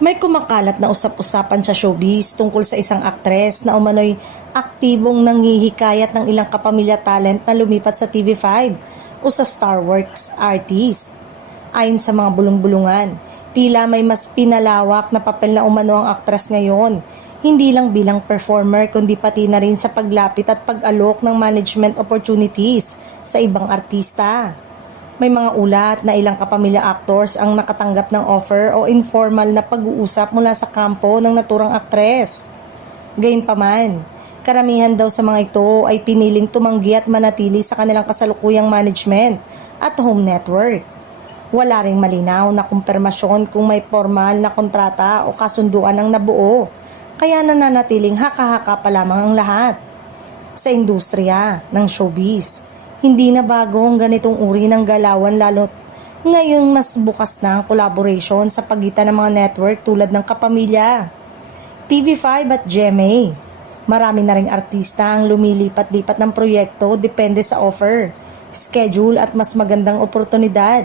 May kumakalat na usap-usapan sa showbiz tungkol sa isang aktres na umano'y aktibong nanghihikayat ng ilang kapamilya talent na lumipat sa TV5 o sa Starworks artist. Ayon sa mga bulong-bulungan, tila may mas pinalawak na papel na umano ang aktres ngayon, hindi lang bilang performer kundi pati na rin sa paglapit at pag-alok ng management opportunities sa ibang artista. May mga ulat na ilang kapamilya actors ang nakatanggap ng offer o informal na pag-uusap mula sa kampo ng naturang aktres. Gayunpaman, karamihan daw sa mga ito ay piniling tumanggi at manatili sa kanilang kasalukuyang management at home network. Wala ring malinaw na kumpirmasyon kung may formal na kontrata o kasunduan ang nabuo, kaya nananatiling haka-haka pa lamang ang lahat. Sa industriya ng showbiz, hindi na bago ang ganitong uri ng galawan lalo't ngayon mas bukas na ang collaboration sa pagitan ng mga network tulad ng Kapamilya, TV5 at GMA. Marami na ring artista ang lumilipat-lipat ng proyekto depende sa offer, schedule at mas magandang oportunidad.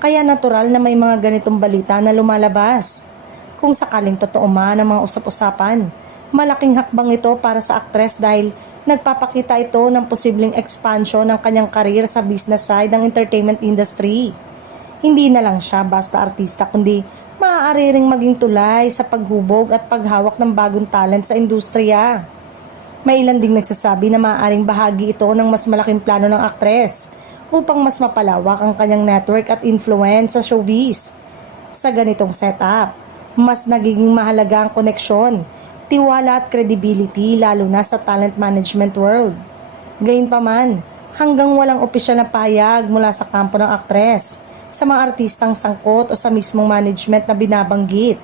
Kaya natural na may mga ganitong balita na lumalabas. Kung sakaling totoo man ang mga usap-usapan, malaking hakbang ito para sa aktres dahil nagpapakita ito ng posibleng expansion ng kanyang career sa business side ng entertainment industry. Hindi na lang siya basta artista kundi maaari ring maging tulay sa paghubog at paghawak ng bagong talent sa industriya. May ilan ding nagsasabi na maaaring bahagi ito ng mas malaking plano ng aktres upang mas mapalawak ang kanyang network at influence sa showbiz. Sa ganitong setup, mas nagiging mahalaga ang koneksyon, tiwala at credibility lalo na sa talent management world. Gayunpaman, hanggang walang opisyal na pahayag mula sa kampo ng aktres, sa mga artistang sangkot o sa mismong management na binabanggit,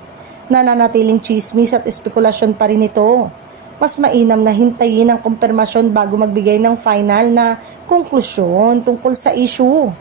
nananatiling chismis at espekulasyon pa rin ito. Mas mainam na hintayin ang kumpirmasyon bago magbigay ng final na konklusyon tungkol sa issue.